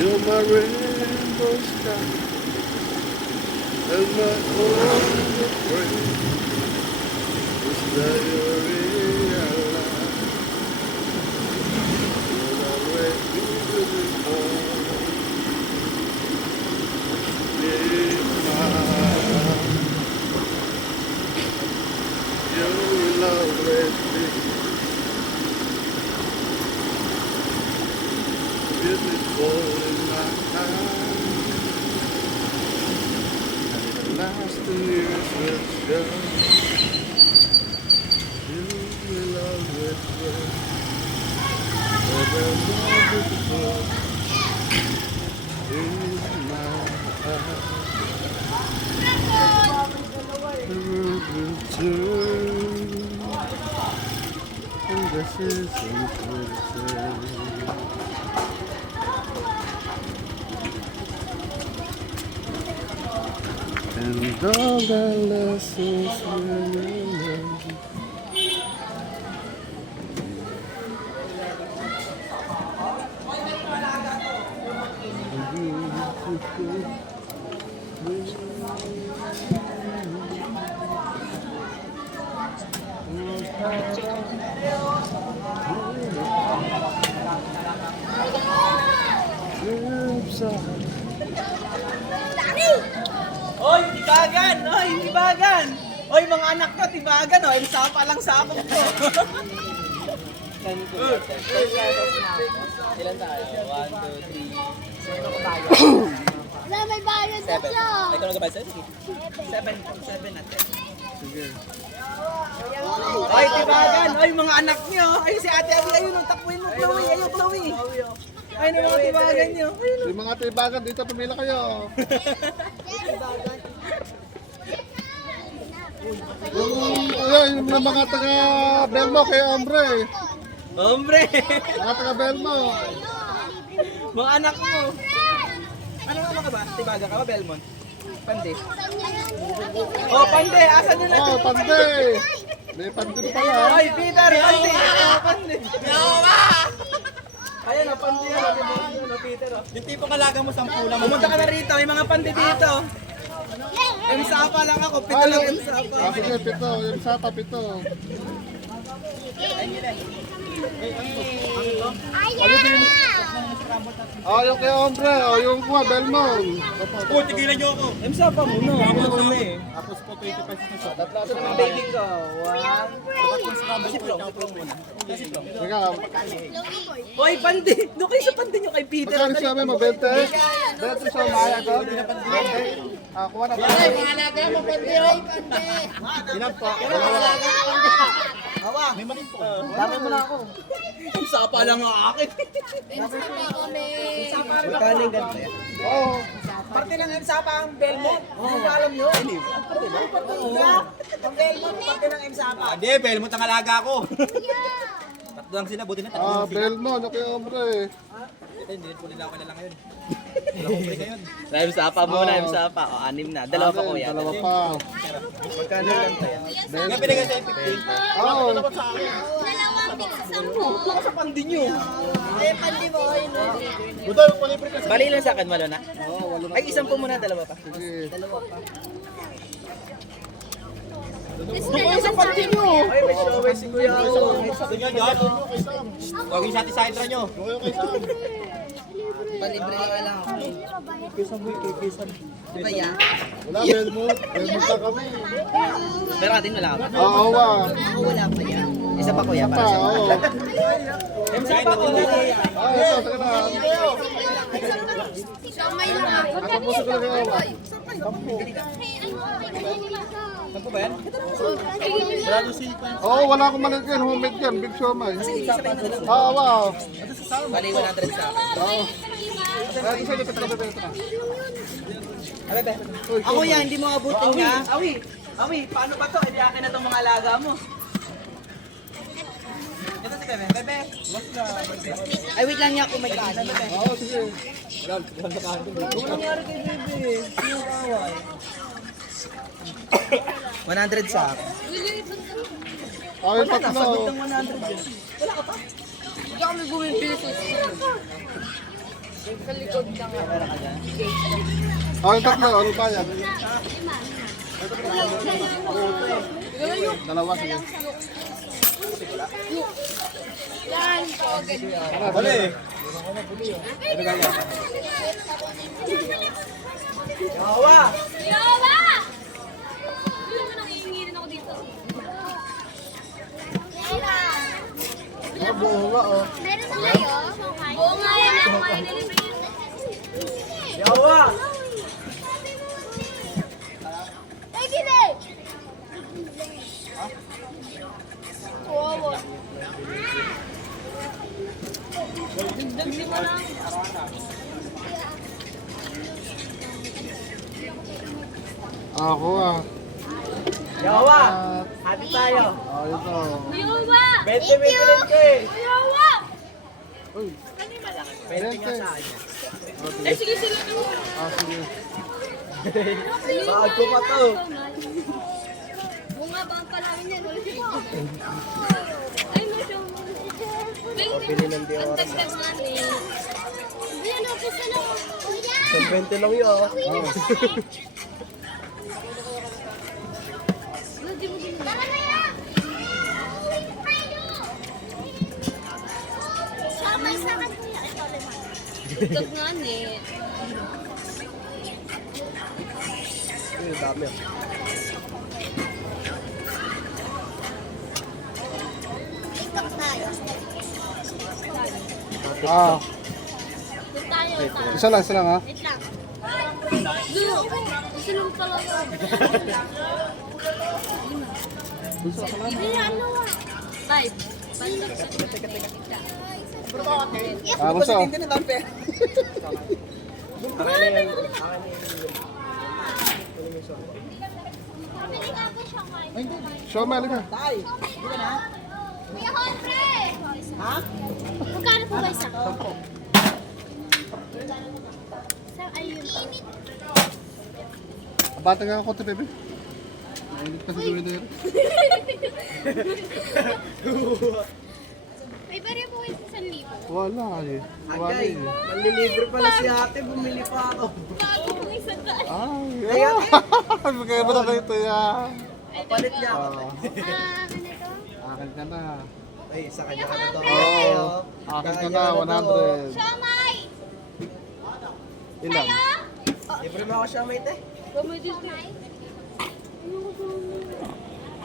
You're my rainbow sky and my only friend is that you're realize you're always beautiful in my heart. You will always be beautiful in my eyes. Last years will show you will always be ever more beautiful in my eyes. The world will turn and the seasons will change. And all the lessons we learned. Hoy, tibagan! Hoy, tibagan! Hoy, mga anak ko, tibagan! Hoy, sapa lang sa akong ko. Ilan tayo? 1, 2, 3, Wala, may bayad na 7. siya. Ay, ito nagkabay sa'yo? Sige. 7 at 10. Sige. Hoy, tibagan! Hoy, mga anak niyo! Ay, si Ate Abby, ayun, ang takbuhin mo, Chloe! Ayun, Chloe! Ayun ang mga tibagan niyo! Ayun, Yung mga tibagan, dito pumila kayo. Yung mga taga Belmo kay Ombre. hombre! Mga taga Belmo. Mga anak mo! Ano nga ba? Tibagan ka ba, Belmont? Pande. Oh, Pande! Asan nyo na? Oh, pande. May pande na pala. Hoy, Peter! Pande! Pande! Ayan, oh, Pande yan. Ano, Peter, oh. Yung tipong alaga mo, 10 lang. Pumunta ka na rito, may mga Pande dito. M-Sapa lang ako, pito lang M-Sapa. Ah, sige, pito. Yung sapa, pito. Oh, yung kay Ombre. Oh, yung kuha, Belmont. Oh, tigilan nyo ako. M-Sapa muna, ako muna eh. Tapos po 20 pesos na siya. Ito naman baby ko. Teka, Hoy, Pande! Doon kayo sa Pande nyo kay Peter. magkano siya may mabente? Bente siya, maya ko. Ah, kuha na ba? Ilan po? Hawa! May mali po. Dami mo na ako. M-Sapa lang ang akin. Magkano yung ganito yan? Oo. Parte ng M-Sapa ang Belmont. Hindi ko alam yun. Parte ba? Parte ang Belmont, parte ng M-Sapa. Hindi, Belmont ang alaga ko. Tatlo lang sila, buti na tatlo Ah, lang sila. Belmont, yung kay Ombre. Ito, hindi po nila ako na lang ngayon. Wala kong break ngayon. M-Sapa muna, M-Sapa. O, 6 na. Dalawa pa ko yan. Dalawa pa. Magkano yung ganito yan? Nga binigay sa'yo 15. Oo. Baka sa Pande nyo. Buto, palibre ka sa... Bali lang sa akin, walo na? Ay, isang po muna, dalawa pa. Sige. Doon kayo sa Pande nyo. Ay, may showay si Kuya ako. Gusto nyo, John? Huwag yung sati sa hydra nyo. Palibre lang ako. Di ba yan? Wala, Belmont. Belmont ka kami. Pero atin wala ka pa. Oo, wa. Wala pa yan. Isa pa kuya Pa, para sa oo. M-Sapa ko na. Ah, ito, sige na. Ang puso ko lang kayo. Saan po ba yan? Oo, wala akong maliit yan. Homemade yan. Big siomay. Oo, wow. Bali 100 sa akin. Oo. Ah, isa dito, ito na. Bebe. Ako yan, hindi mo abutin nga. Awi, awi, paano ba to? Hindi akin na itong mga alaga mo. Ito si Bebe. Bebe. Ay, wait lang niya kung may kanan. Bebe. Oo, sige. Kung nangyari kay Bebe, sino kaway? 100 sa akin. Ah, yung Wala na, tatlo. sagot ng 100 yun. Wala ka pa? Hindi kami bumibili sa Oh, yung tatlo, ano pa yan? Dalawa, sige. Bali. Yawa! Yawa! Nangihingi ako dito. Bunga, oh. Meron na kayo? Oo nga yan. Yawa! Ay, gini! Wow. Dagdag si Marang. Ako ah. Yawa! Hati tayo. Oh, ito. Yawa! 20 minutes ko eh. Yawa! Uy, 20 nga sa kanya. Eh, sige, sige. sige. Bakit ko pa to? Bunga ba ang kalahin yan? Ay, no, siya. Pili ng di oras. Ang dagdag nga ni. Hindi, ano, gusto na ko. Kuya! 20 lang yun. Tara na yan! Sabay sa akin, kuya. Ito, lima. Dagdag nga ni. Uy, dami. TikTok tayo. Ah, Doon tayo, tayo. isa lang ha. Wait lang. Doon. Gusto lang pala yun. Hindi, ano ah. Five. Ah, bunso. Hindi na lang pera. Akin na yun. Pabili ka po siya kayo. Show me, halika. Tay! Hindi ka na? Kuya Honfre! Ha? Magkano po ba isa? Sir, ayun. Abata nga ako, Bebe. Mainit pa sa dulo dito. May barya po kayo sa 1,000. Wala eh. Wala Agay, eh. manlilibre pala si ate, bumili pa ako. Bago po isang daan. Ay, magkaya ba na kayo ito yan? Palit niya ako. Ah, Ano to? akin ka na. Ay, sa kanya ka na to. Oo. Akin ka na, 100. Siomay! Ilan? Libre mo ako siya, mate. Siomay!